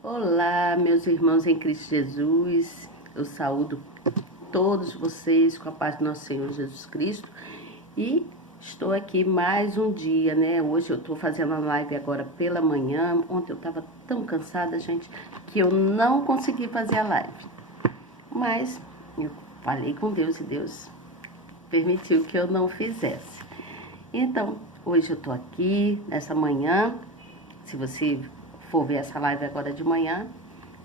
Olá, meus irmãos em Cristo Jesus. Eu saúdo todos vocês com a paz do nosso Senhor Jesus Cristo. E estou aqui mais um dia, né? Hoje eu estou fazendo a live agora pela manhã. Ontem eu estava tão cansada, gente, que eu não consegui fazer a live. Mas eu falei com Deus e Deus permitiu que eu não fizesse. Então, hoje eu estou aqui nessa manhã. Se você for ver essa live agora de manhã,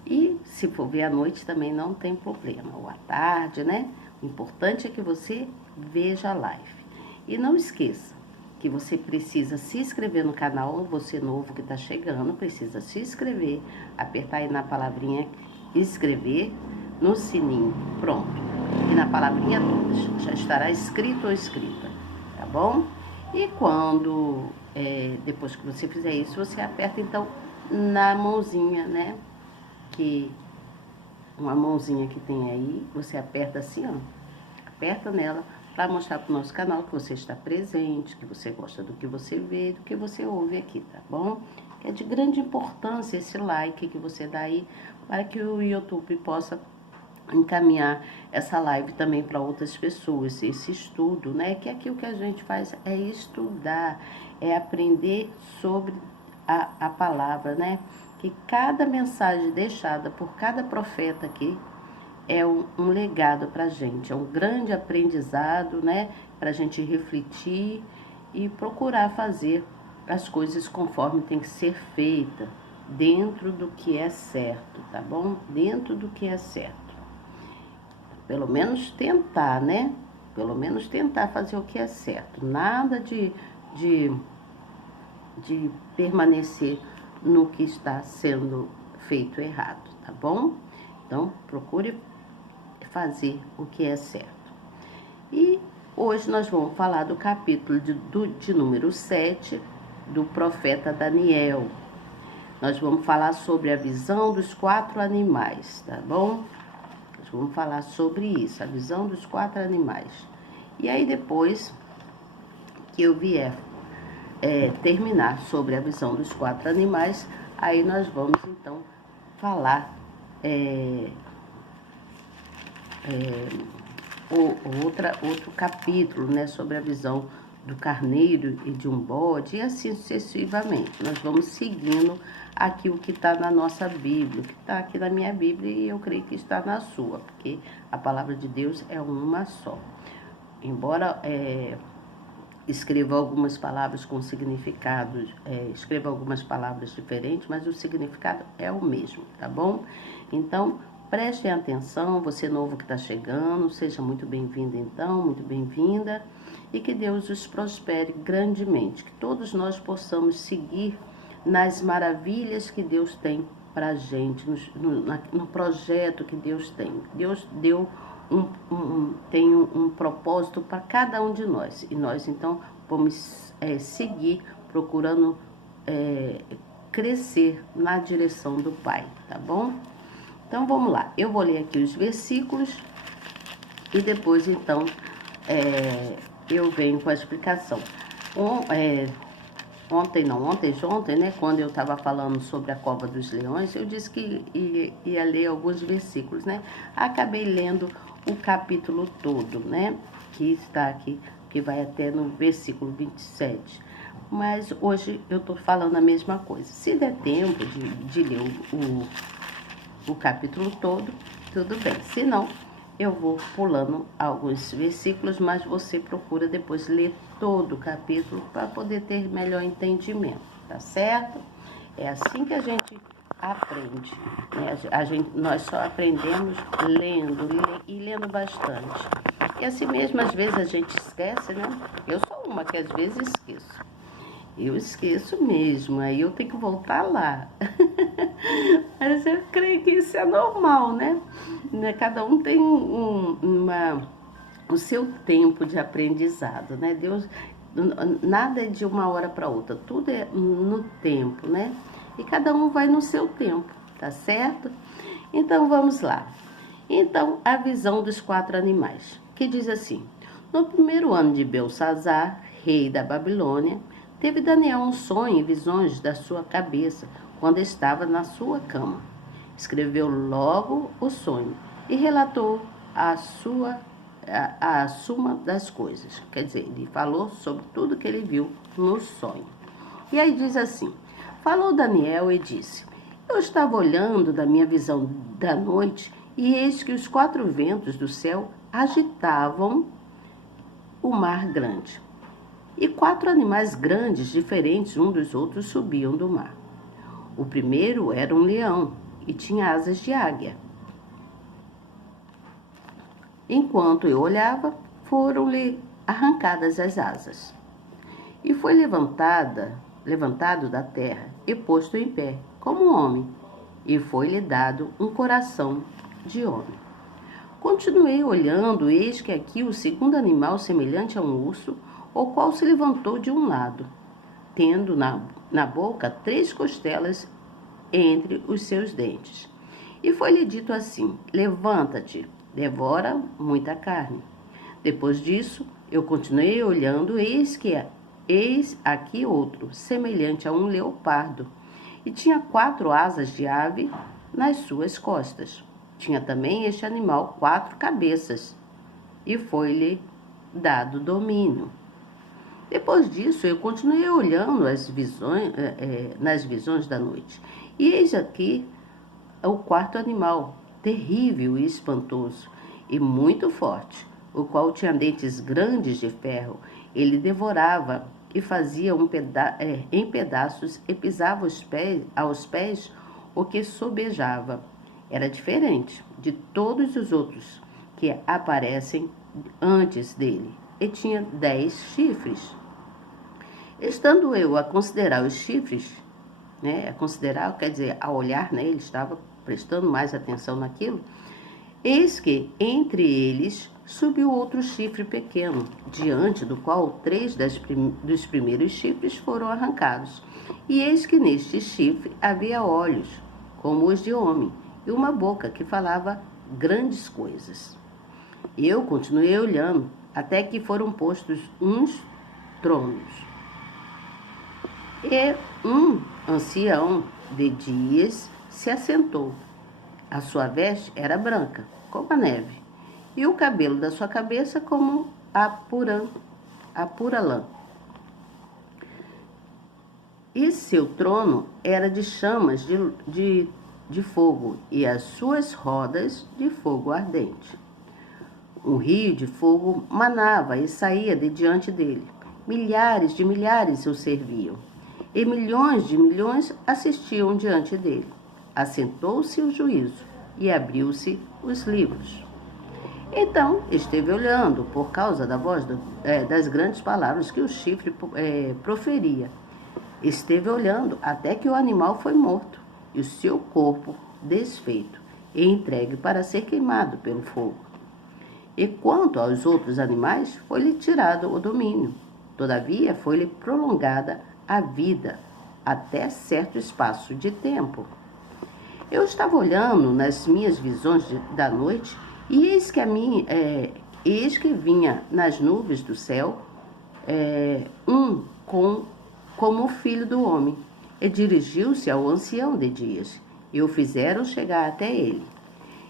e se for ver à noite também não tem problema, ou à tarde, né? O importante é que você veja a live. E não esqueça que você precisa se inscrever no canal, você novo que está chegando, precisa se inscrever, apertar aí na palavrinha inscrever, no sininho, pronto. E na palavrinha todas, já estará escrito ou escrita, tá bom? E quando, depois que você fizer isso, você aperta então na mãozinha, né? Que uma mãozinha que tem aí, você aperta assim, ó. Aperta nela para mostrar para o nosso canal que você está presente, que você gosta do que você vê, do que você ouve aqui, tá bom? É de grande importância esse like que você dá aí para que o YouTube possa encaminhar essa live também para outras pessoas, esse estudo, né? Que aqui o que a gente faz é estudar, é aprender sobre a palavra, né? Que cada mensagem deixada por cada profeta aqui é um legado para a gente, é um grande aprendizado, né? Para a gente refletir e procurar fazer as coisas conforme tem que ser feita, dentro do que é certo, tá bom? Dentro do que é certo. Pelo menos tentar, né? Pelo menos tentar fazer o que é certo. Nada de permanecer no que está sendo feito errado, tá bom? Então, procure fazer o que é certo. E hoje nós vamos falar do capítulo de número 7 do profeta Daniel. Nós vamos falar sobre a visão dos 4 animais, tá bom? Nós vamos falar sobre isso, a visão dos 4 animais. E aí depois que eu vier terminar sobre a visão dos 4 animais, aí nós vamos então falar outro capítulo, né, sobre a visão do carneiro e de um bode, e assim sucessivamente. Nós vamos seguindo aqui o que está na nossa Bíblia, o que está aqui na minha Bíblia, e eu creio que está na sua, porque a palavra de Deus é uma só. Embora escreva algumas palavras com significados, escreva algumas palavras diferentes, mas o significado é o mesmo, tá bom? Então, prestem atenção, você novo que está chegando, seja muito bem-vindo então, muito bem-vinda, e que Deus os prospere grandemente, que todos nós possamos seguir nas maravilhas que Deus tem para a gente, no projeto que Deus tem. Deus deu tem um propósito para cada um de nós, e nós então vamos seguir procurando crescer na direção do Pai, tá bom? Então vamos lá, eu vou ler aqui os versículos e depois então eu venho com a explicação. Ontem, né, quando eu estava falando sobre a cova dos leões, eu disse que ia ler alguns versículos, né? Acabei lendo o capítulo todo, né? Que está aqui, que vai até no versículo 27. Mas hoje eu estou falando a mesma coisa. Se der tempo de ler o capítulo todo, tudo bem. Se não, eu vou pulando alguns versículos, mas você procura depois ler todo o capítulo para poder ter melhor entendimento, tá certo? É assim que a gente aprende, né? Nós só aprendemos lendo e lendo bastante. E assim mesmo, às vezes a gente esquece, né? Eu sou uma que às vezes esqueço. Eu esqueço mesmo, aí eu tenho que voltar lá. Mas eu creio que isso é normal, né? Cada um tem o seu tempo de aprendizado, né? Deus, nada é de uma hora para outra, tudo é no tempo, né? E cada um vai no seu tempo, tá certo? Então vamos lá. Então, a visão dos 4 animais, que diz assim: no primeiro ano de Belsazzar, rei da Babilônia, teve Daniel um sonho e visões da sua cabeça, quando estava na sua cama. Escreveu logo o sonho e relatou a suma das coisas. Quer dizer, ele falou sobre tudo que ele viu no sonho. E aí diz assim: falou Daniel e disse: eu estava olhando da minha visão da noite, e eis que os 4 ventos do céu agitavam o mar grande. E 4 animais grandes, diferentes uns dos outros, subiam do mar. O primeiro era um leão e tinha asas de águia. Enquanto eu olhava, foram-lhe arrancadas as asas. E foi levantado da terra e posto em pé, como um homem, e foi-lhe dado um coração de homem. Continuei olhando, eis que aqui o segundo animal, semelhante a um urso, o qual se levantou de um lado, tendo na boca 3 costelas entre os seus dentes. E foi-lhe dito assim: levanta-te, devora muita carne. Depois disso, eu continuei olhando, eis aqui outro, semelhante a um leopardo, e tinha 4 asas de ave nas suas costas. Tinha também este animal 4 cabeças, e foi-lhe dado domínio. Depois disso, eu continuei olhando nas visões da noite, e eis aqui o 4º animal, terrível e espantoso, e muito forte, o qual tinha dentes grandes de ferro. Ele devorava e fazia em pedaços e pisava aos pés o que sobejava. Era diferente de todos os outros que aparecem antes dele, e tinha 10 chifres. Estando eu a considerar os chifres, quer dizer, a olhar neles, estava prestando mais atenção naquilo, eis que entre eles subiu outro chifre pequeno, diante do qual 3 dos primeiros chifres foram arrancados. E eis que neste chifre havia olhos, como os de homem, e uma boca que falava grandes coisas. Eu continuei olhando, até que foram postos uns tronos. E um ancião de dias se assentou. A sua veste era branca, como a neve, e o cabelo da sua cabeça como a pura lã. E seu trono era de chamas de fogo, e as suas rodas de fogo ardente. Um rio de fogo manava e saía de diante dele. Milhares de milhares o serviam, e milhões de milhões assistiam diante dele. Assentou-se o juízo, e abriu-se os livros. Então esteve olhando, por causa da voz das grandes palavras que o chifre proferia. Esteve olhando até que o animal foi morto, e o seu corpo desfeito, e entregue para ser queimado pelo fogo. E quanto aos outros animais, foi-lhe tirado o domínio. Todavia, foi-lhe prolongada a vida até certo espaço de tempo. Eu estava olhando nas minhas visões da noite, e eis que vinha nas nuvens do céu como o filho do homem, e dirigiu-se ao ancião de dias, e o fizeram chegar até ele.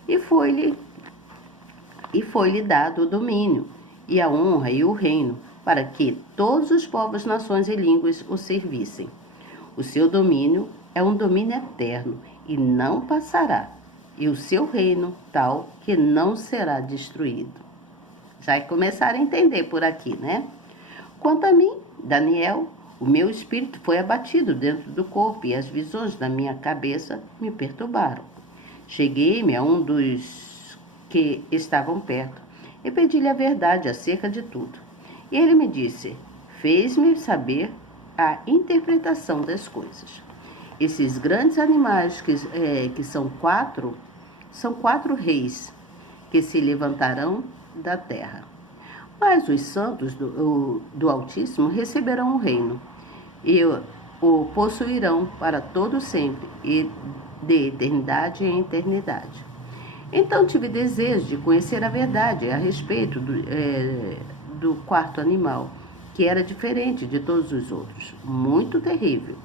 E foi-lhe dado o domínio, e a honra e o reino, para que todos os povos, nações e línguas o servissem. O seu domínio é um domínio eterno, e não passará, e o seu reino tal que não será destruído. Já começaram a entender por aqui, né? Quanto a mim, Daniel, o meu espírito foi abatido dentro do corpo, e as visões da minha cabeça me perturbaram. Cheguei-me a um dos que estavam perto, e pedi-lhe a verdade acerca de tudo. E ele me disse: fez-me saber a interpretação das coisas. Esses grandes animais que são 4 reis que se levantarão da terra. Mas os santos do Altíssimo receberão o reino e o possuirão para todo sempre, e de eternidade em eternidade. Então tive desejo de conhecer a verdade a respeito do 4º animal, que era diferente de todos os outros, muito terrível,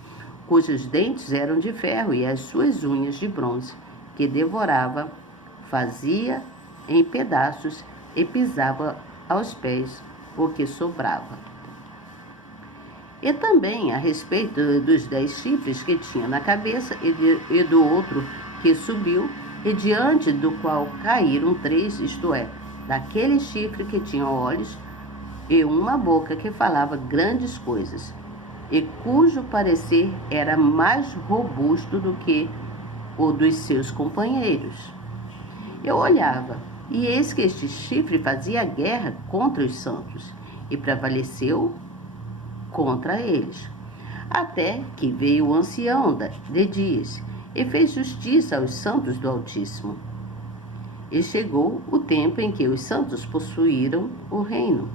cujos dentes eram de ferro e as suas unhas de bronze, que devorava, fazia em pedaços e pisava aos pés o que sobrava. E também a respeito dos 10 chifres que tinha na cabeça e do outro que subiu, e diante do qual caíram 3, isto é, daquele chifre que tinha olhos e uma boca que falava grandes coisas, e cujo parecer era mais robusto do que o dos seus companheiros. Eu olhava, e eis que este chifre fazia guerra contra os santos, e prevaleceu contra eles, até que veio o ancião de dias, e fez justiça aos santos do Altíssimo. E chegou o tempo em que os santos possuíram o reino.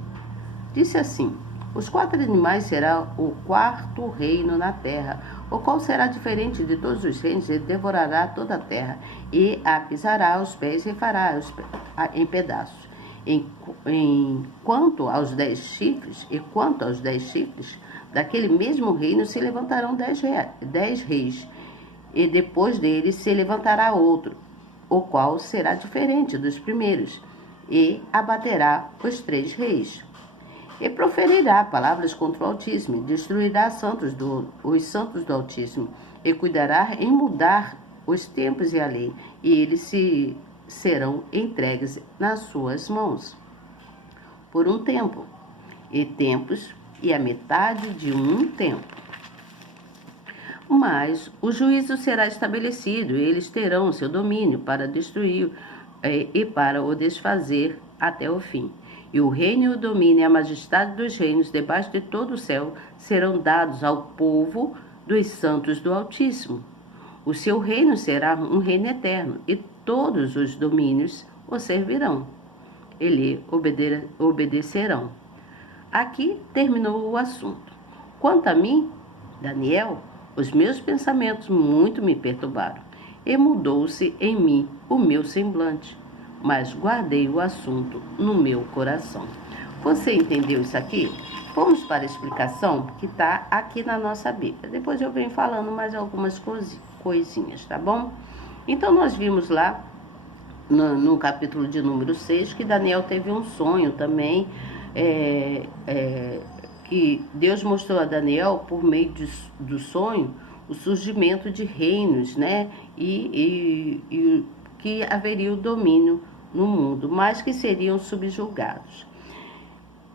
Disse assim: os 4 animais será o 4º reino na terra, o qual será diferente de todos os reinos, e devorará toda a terra, e a pisará aos pés e fará em pedaços. Quanto aos 10 chifres, daquele mesmo reino se levantarão 10 reis, e depois deles se levantará outro, o qual será diferente dos primeiros, e abaterá os 3 reis. E proferirá palavras contra o Altíssimo, e destruirá os santos do Altíssimo, e cuidará em mudar os tempos e a lei, e eles serão entregues nas suas mãos por um tempo, e tempos, e a metade de um tempo. Mas o juízo será estabelecido, e eles terão seu domínio para destruir e para o desfazer até o fim. E o reino e o domínio e a majestade dos reinos debaixo de todo o céu serão dados ao povo dos santos do Altíssimo. O seu reino será um reino eterno, e todos os domínios o servirão. Ele obedecerão. Aqui terminou o assunto. Quanto a mim, Daniel, os meus pensamentos muito me perturbaram, e mudou-se em mim o meu semblante, mas guardei o assunto no meu coração. Você entendeu isso aqui? Vamos para a explicação que está aqui na nossa Bíblia. Depois eu venho falando mais algumas coisinhas, tá bom? Então nós vimos lá no capítulo de número 6 que Daniel teve um sonho também, que Deus mostrou a Daniel, por meio do sonho, o surgimento de reinos, né? E que haveria o domínio no mundo, mas que seriam subjugados.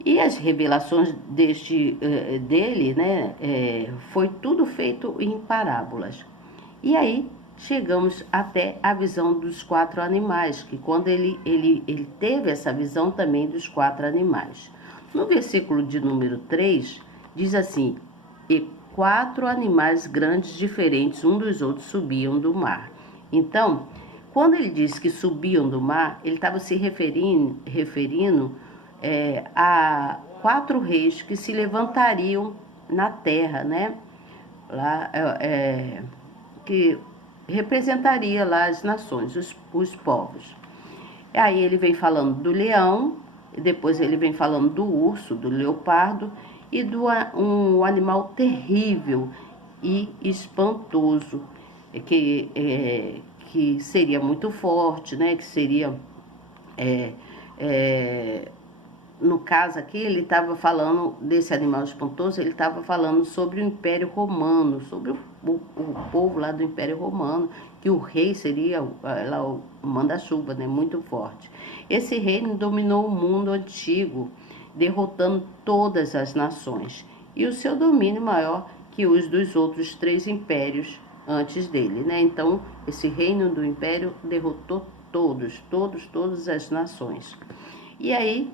E as revelações dele, né? Foi tudo feito em parábolas. E aí chegamos até a visão dos 4 animais, que quando ele teve essa visão também dos 4 animais. No versículo de número 3, diz assim: e 4 animais grandes diferentes um dos outros subiam do mar. Então, quando ele diz que subiam do mar, ele estava se referindo a 4 reis que se levantariam na terra, né? Lá, que representaria lá as nações, os povos. Aí ele vem falando do leão, depois ele vem falando do urso, do leopardo e um animal terrível e espantoso, que seria muito forte, né? Que seria, no caso aqui, ele estava falando desse animal espantoso, ele estava falando sobre o Império Romano, sobre o povo lá do Império Romano, que o rei seria lá o manda-chuva, né? Muito forte. Esse reino dominou o mundo antigo, derrotando todas as nações, e o seu domínio maior que os dos outros 3 impérios antes dele, né? Então, esse reino do império derrotou todas as nações. E aí,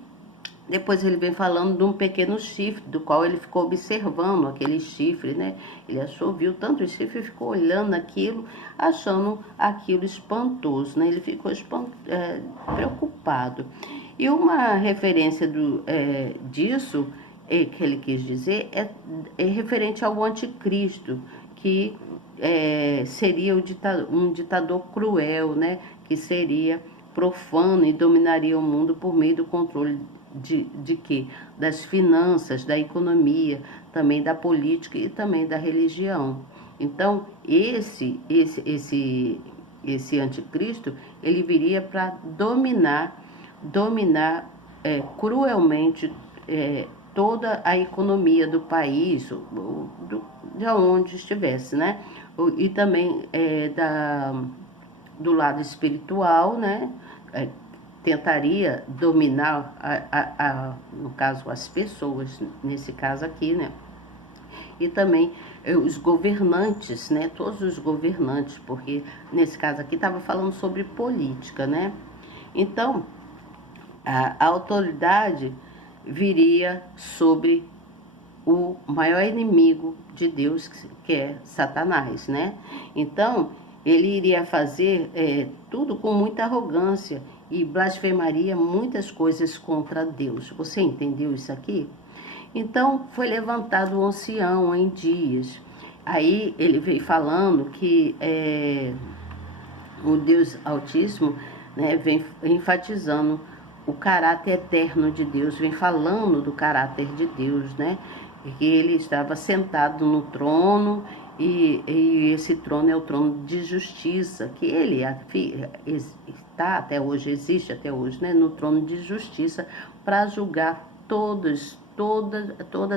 depois ele vem falando de um pequeno chifre, do qual ele ficou observando aquele chifre, né? Ele viu tanto o chifre e ficou olhando aquilo, achando aquilo espantoso, né? Ele ficou preocupado. E uma referência disso, que ele quis dizer, é referente ao anticristo, que seria um ditador cruel, né? Que seria profano e dominaria o mundo por meio do controle de quê? Das finanças, da economia, também da política e também da religião. Então, esse anticristo, ele viria para dominar cruelmente toda a economia do país, de onde estivesse, né? E também do lado espiritual, né? Tentaria dominar, no caso, as pessoas, nesse caso aqui, né? E também os governantes, né? Todos os governantes, porque nesse caso aqui estava falando sobre política, né? Então, a autoridade viria sobre o maior inimigo de Deus, que é Satanás, né? Então, ele iria fazer tudo com muita arrogância e blasfemaria muitas coisas contra Deus. Você entendeu isso aqui? Então, foi levantado um ancião em dias. Aí ele veio falando que o Deus Altíssimo, né, vem enfatizando o caráter eterno de Deus, vem falando do caráter de Deus, né? Que ele estava sentado no trono e esse trono é o trono de justiça, que ele está até hoje, existe até hoje, né? No trono de justiça para julgar todas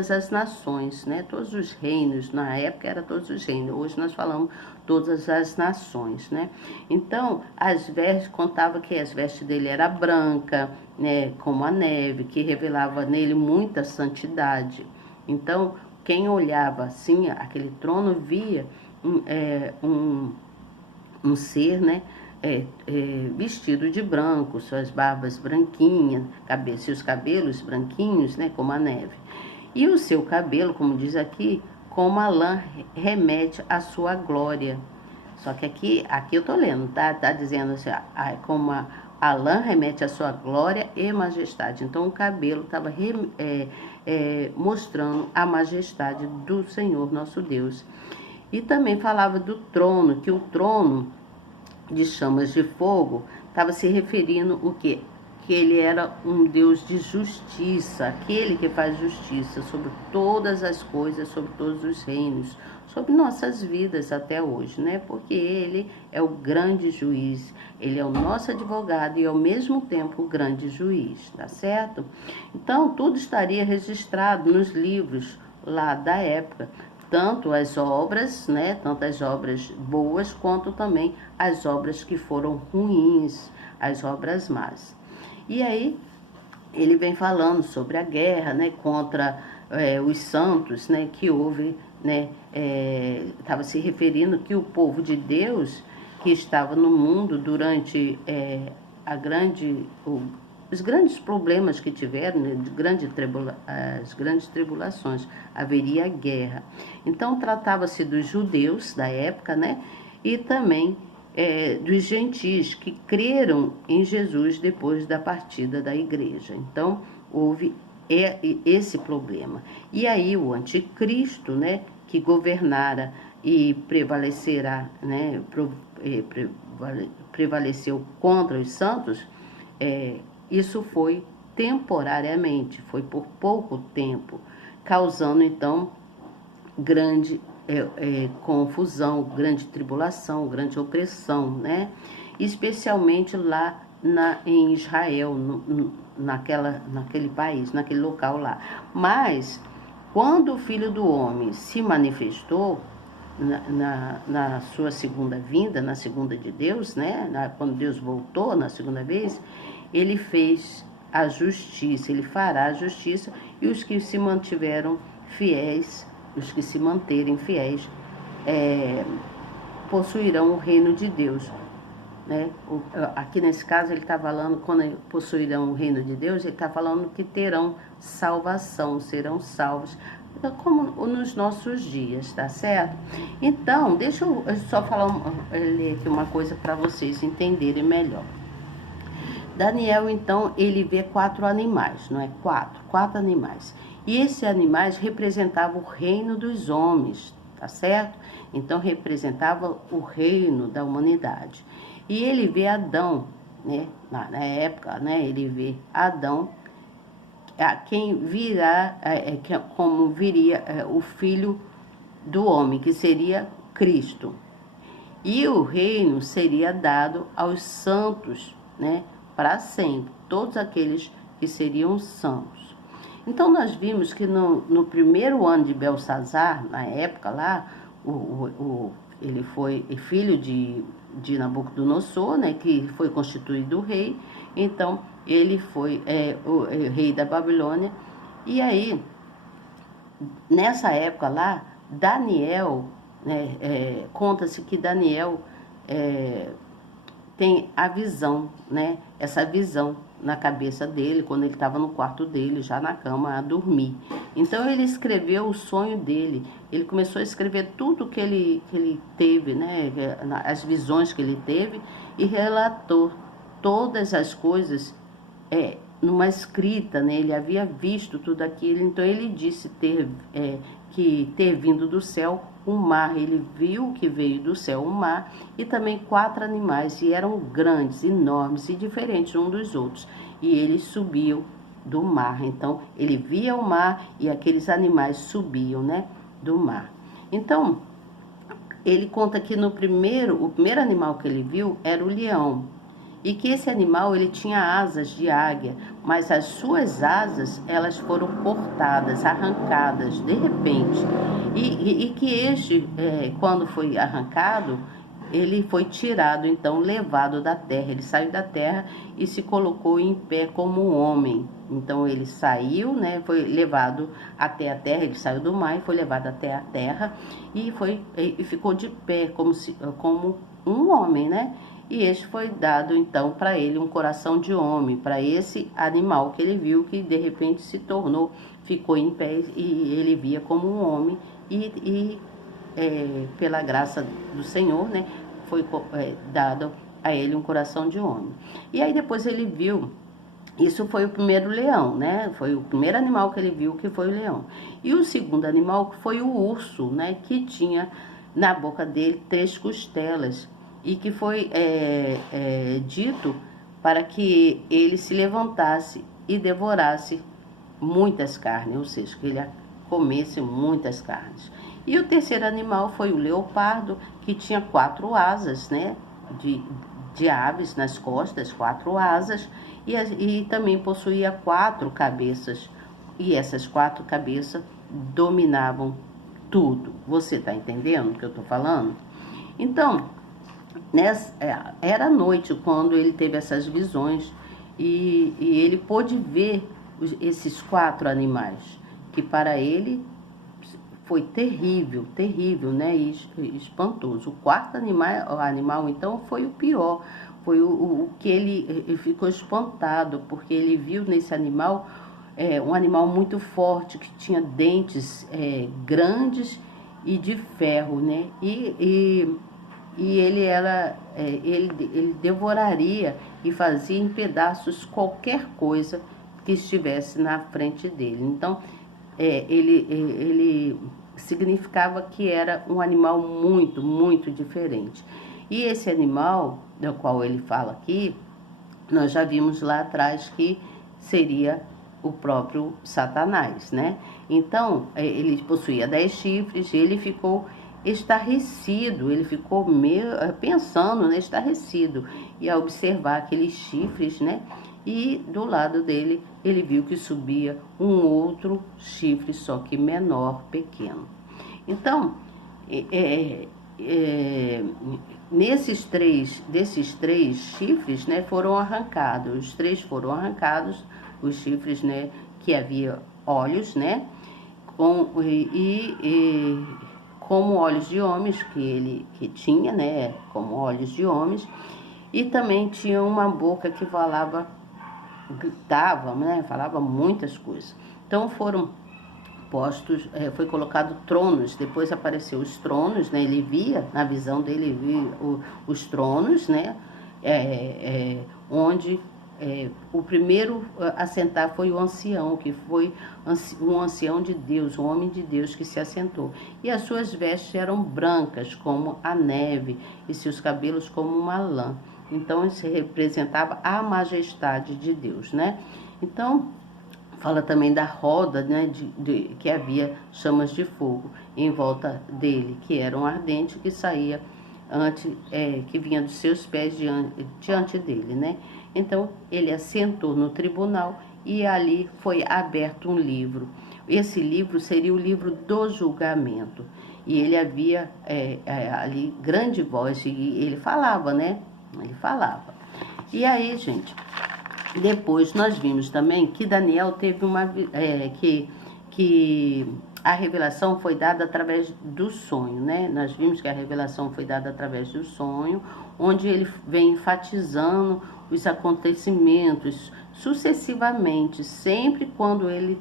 as nações, né? Todos os reinos, na época era todos os reinos, hoje nós falamos todas as nações, né? Então, as vestes, contava que as vestes dele era branca, né? Como a neve, que revelava nele muita santidade. Então, quem olhava assim, aquele trono, via um ser, né? Vestido de branco, suas barbas branquinhas, seus cabelos branquinhos, né, como a neve. E o seu cabelo, como diz aqui, como a lã remete à sua glória. Só que aqui eu tô lendo, tá dizendo assim, como a lã remete à sua glória e majestade. Então o cabelo estava mostrando a majestade do Senhor nosso Deus. E também falava do trono, que o trono de chamas de fogo estava se referindo o quê? Que ele era um Deus de justiça, aquele que faz justiça sobre todas as coisas, sobre todos os reinos, sobre nossas vidas até hoje, né? Porque ele é o grande juiz, ele é o nosso advogado e ao mesmo tempo o grande juiz, tá certo? Então, tudo estaria registrado nos livros lá da época, tanto as obras, né, tanto as obras boas, quanto também as obras que foram ruins, as obras más. E aí, ele vem falando sobre a guerra, né, contra os santos, né, que houve, né, estava se referindo que o povo de Deus, que estava no mundo durante os grandes problemas que tiveram, né, as grandes tribulações, haveria guerra. Então, tratava-se dos judeus da época, né, e também dos gentis que creram em Jesus depois da partida da igreja. Então, houve esse problema. E aí, o anticristo, né, que governara e prevalecerá, né, prevaleceu contra os santos, isso foi temporariamente, foi por pouco tempo, causando então grande confusão, grande tribulação, grande opressão, né? Especialmente lá em Israel, naquele país, naquele local lá. Mas, quando o Filho do Homem se manifestou, na sua segunda vinda, na segunda de Deus, né? Quando Deus voltou na segunda vez, ele fez a justiça, ele fará a justiça, e os que se mantiveram fiéis, os que se manterem fiéis, possuirão o reino de Deus, né? Aqui nesse caso ele está falando, quando possuirão o reino de Deus, ele está falando que terão salvação, serão salvos, como nos nossos dias, tá certo? Então, deixa eu só ler aqui uma coisa para vocês entenderem melhor. Daniel, então, ele vê 4 animais, não é? Quatro animais. E esses animais representavam o reino dos homens, tá certo? Então, representava o reino da humanidade. E ele vê Adão, né? Na época, né? Ele vê Adão, quem virá, como viria o filho do homem, que seria Cristo. E o reino seria dado aos santos, né, para sempre, todos aqueles que seriam santos. Então nós vimos que no primeiro ano de Belsazar, na época lá, ele foi filho de Nabucodonosor, né, que foi constituído rei. Então ele foi o rei da Babilônia. E aí, nessa época lá, Daniel, né, conta-se que Daniel tem a visão, né, essa visão na cabeça dele, quando ele estava no quarto dele, já na cama, a dormir. Então ele escreveu o sonho dele, ele começou a escrever tudo que ele teve, né, as visões que ele teve, e relatou todas as coisas numa escrita, né? Ele havia visto tudo aquilo, então ele disse que ter vindo do céu um mar, ele viu que veio do céu um mar e também 4 animais, e eram grandes, enormes e diferentes um dos outros, e eles subiam do mar. Então ele via o mar e aqueles animais subiam, né, do mar. Então ele conta que o primeiro animal que ele viu era o leão, e que esse animal ele tinha asas de águia, mas as suas asas elas foram cortadas, arrancadas de repente, e que quando foi arrancado, ele foi tirado, então levado da terra. Ele saiu da terra e se colocou em pé como um homem. Então ele saiu, né, foi levado até a terra, ele saiu do mar e foi levado até a terra e ficou de pé como um homem, né? E este foi dado então para ele um coração de homem, para esse animal que ele viu, que de repente ficou em pé, e ele via como um homem, e pela graça do Senhor, né, foi dado a ele um coração de homem. E aí depois ele viu, isso foi o primeiro leão, né, foi o primeiro animal que ele viu, que foi o leão. E o segundo animal foi o urso, né, que tinha na boca dele 3 costelas, e que foi dito para que ele se levantasse e devorasse muitas carnes, ou seja, que ele comesse muitas carnes. E o terceiro animal foi o leopardo, que tinha 4 asas, né, de aves nas costas, 4 asas, e também possuía 4 cabeças, e essas 4 cabeças dominavam tudo. Você está entendendo o que eu estou falando? Então, era noite quando ele teve essas visões, e ele pôde ver esses 4 animais, que para ele foi terrível, terrível, né, e espantoso. O quarto animal então foi o pior, foi o que ele ficou espantado, porque ele viu nesse animal um animal muito forte, que tinha dentes grandes e de ferro, né, e ele devoraria e fazia em pedaços qualquer coisa que estivesse na frente dele. Então, ele significava que era um animal muito, muito diferente. E esse animal, do qual ele fala aqui, nós já vimos lá atrás que seria o próprio Satanás, né? Então, ele possuía 10 chifres, e ele ficou estarrecido, ele ficou pensando, né, estarrecido, e a observar aqueles chifres, né, e do lado dele ele viu que subia um outro chifre, só que menor, pequeno. Então, desses três chifres, né, foram arrancados, os 3 foram arrancados, os chifres, né, que havia olhos, né, como olhos de homens, que tinha, né, como olhos de homens, e também tinha uma boca que gritava, né, falava muitas coisas. Então foram postos, foi colocado tronos, depois apareceu os tronos, né, ele via, na visão dele, via os tronos, né, onde o primeiro a sentar foi o ancião, que foi um ancião de Deus, um homem de Deus que se assentou. E as suas vestes eram brancas como a neve, e seus cabelos como uma lã. Então, isso representava a majestade de Deus, né? Então, Fala também da roda, né, que havia chamas de fogo em volta dele, que era um ardente que saía que vinha dos seus pés diante dele, né? Então ele assentou no tribunal e ali foi aberto um livro. Esse livro seria o livro do julgamento. E ele havia ali grande voz e ele falava, né? Ele falava. E aí, gente, depois nós vimos também que Daniel teve que a revelação foi dada através do sonho, né? Nós vimos que a revelação foi dada através do sonho, onde ele vem enfatizando os acontecimentos sucessivamente, sempre quando ele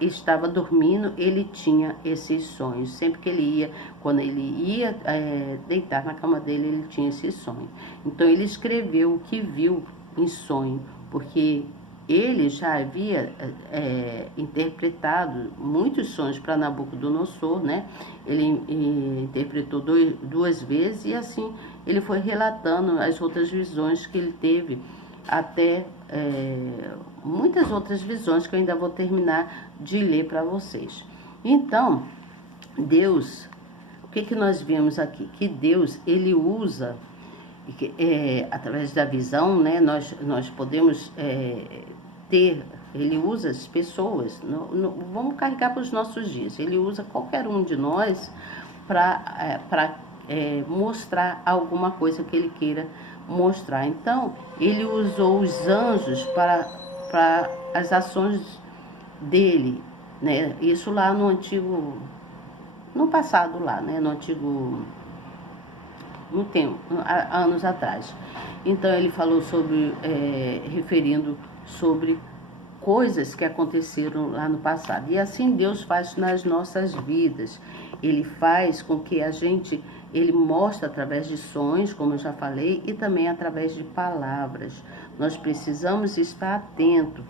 estava dormindo, ele tinha esses sonhos. Sempre que quando ele ia deitar na cama dele, ele tinha esse sonho. Então ele escreveu o que viu em sonho, porque ele já havia interpretado muitos sonhos para Nabucodonosor, né? Ele interpretou duas vezes e assim ele foi relatando as outras visões que ele teve, até muitas outras visões que eu ainda vou terminar de ler para vocês. Então, Deus, o que nós vemos aqui? Que Deus, ele usa, através da visão, né, nós podemos ele usa as pessoas, vamos carregar para os nossos dias, ele usa qualquer um de nós para mostrar alguma coisa que ele queira mostrar. Então, ele usou os anjos para as ações dele, né? Isso lá no passado lá, né? No tempo, há anos atrás. Então ele falou referindo sobre coisas que aconteceram lá no passado. E assim Deus faz nas nossas vidas. Ele faz com que ele mostra através de sonhos, como eu já falei, e também através de palavras. Nós precisamos estar atentos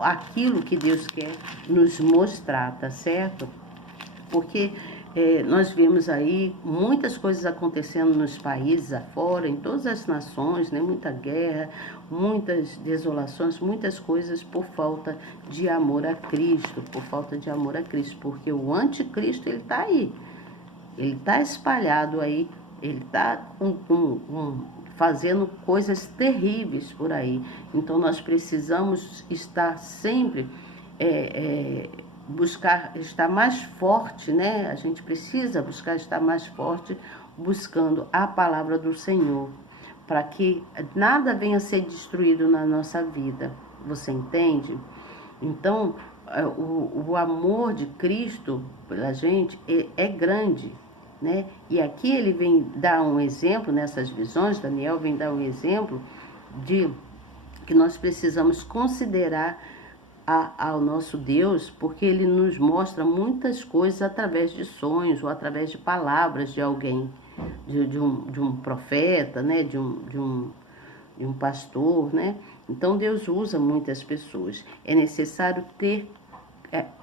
àquilo que Deus quer nos mostrar, tá certo? Porque nós vemos aí muitas coisas acontecendo nos países afora, em todas as nações, né? Muita guerra, muitas desolações, muitas coisas por falta de amor a Cristo, porque o anticristo, ele está aí, ele está espalhado aí, ele está fazendo coisas terríveis por aí. Então nós precisamos estar sempre buscar estar mais forte, né? A gente precisa buscar estar mais forte, buscando a palavra do Senhor, para que nada venha a ser destruído na nossa vida. Você entende? Então, o amor de Cristo pela gente é grande, né? E aqui ele vem dar um exemplo, nessas visões, Daniel vem dar um exemplo de que nós precisamos considerar ao nosso Deus, porque ele nos mostra muitas coisas através de sonhos ou através de palavras de alguém, de um profeta, né? de um pastor, né? Então Deus usa muitas pessoas. É necessário ter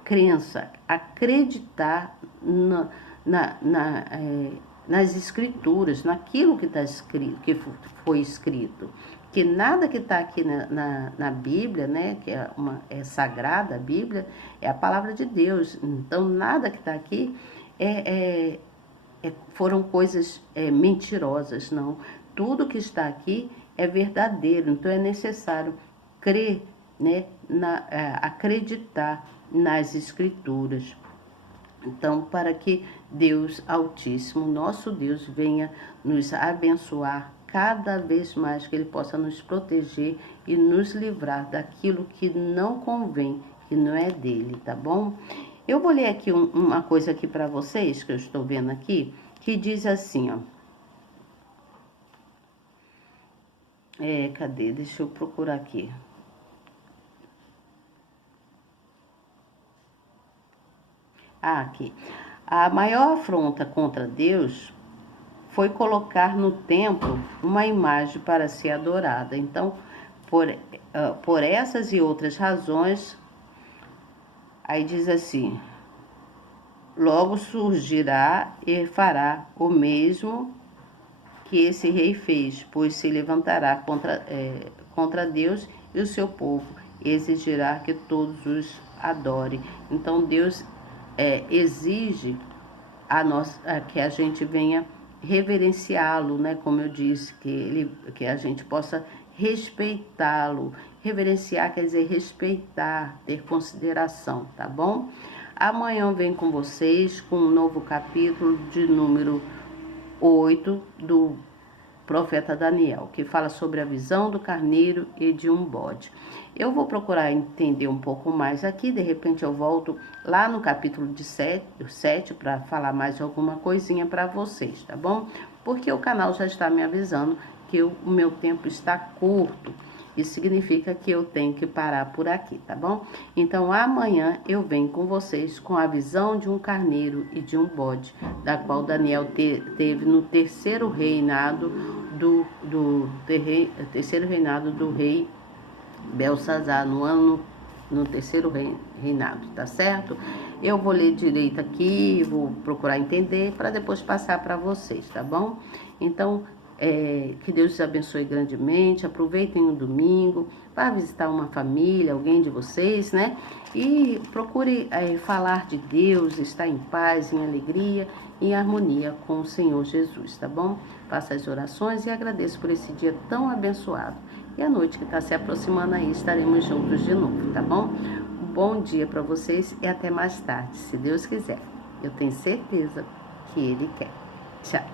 crença, acreditar nas escrituras, naquilo que está escrito, que foi escrito. Que nada que está aqui na Bíblia, né, que é sagrada, a Bíblia é a palavra de Deus. Então nada que está aqui foram coisas mentirosas, não. Tudo que está aqui é verdadeiro. Então é necessário crer, né, acreditar nas escrituras. Então, para que Deus Altíssimo, nosso Deus, venha nos abençoar cada vez mais, que Ele possa nos proteger e nos livrar daquilo que não convém, que não é dele, tá bom? Eu vou ler aqui uma coisa aqui para vocês, que eu estou vendo aqui, que diz assim, ó. Cadê? Deixa eu procurar aqui. Aqui. A maior afronta contra Deus foi colocar no templo uma imagem para ser adorada. Então, por essas e outras razões, aí diz assim: logo surgirá e fará o mesmo que esse rei fez, pois se levantará contra Deus e o seu povo, e exigirá que todos os adorem. Então Deus exige que a gente venha reverenciá-lo, né? Como eu disse, que a gente possa respeitá-lo. Reverenciar quer dizer respeitar, ter consideração, tá bom? Amanhã eu venho com vocês com um novo capítulo de número 8 do profeta Daniel, que fala sobre a visão do carneiro e de um bode. Eu vou procurar entender um pouco mais aqui, de repente eu volto lá no capítulo 7 para falar mais de alguma coisinha para vocês, tá bom? Porque o canal já está me avisando que o meu tempo está curto. Isso significa que eu tenho que parar por aqui, tá bom? Então amanhã eu venho com vocês com a visão de um carneiro e de um bode, da qual Daniel teve no terceiro reinado terceiro reinado do rei Belsazar, no terceiro reinado, tá certo? Eu vou ler direito aqui, vou procurar entender para depois passar para vocês, tá bom? Então, que Deus os abençoe grandemente. Aproveitem o domingo para visitar uma família, alguém de vocês, né? E procure falar de Deus, estar em paz, em alegria, em harmonia com o Senhor Jesus, tá bom? Faça as orações e agradeço por esse dia tão abençoado. E a noite que está se aproximando aí, estaremos juntos de novo, tá bom? Um bom dia para vocês e até mais tarde, se Deus quiser. Eu tenho certeza que Ele quer. Tchau.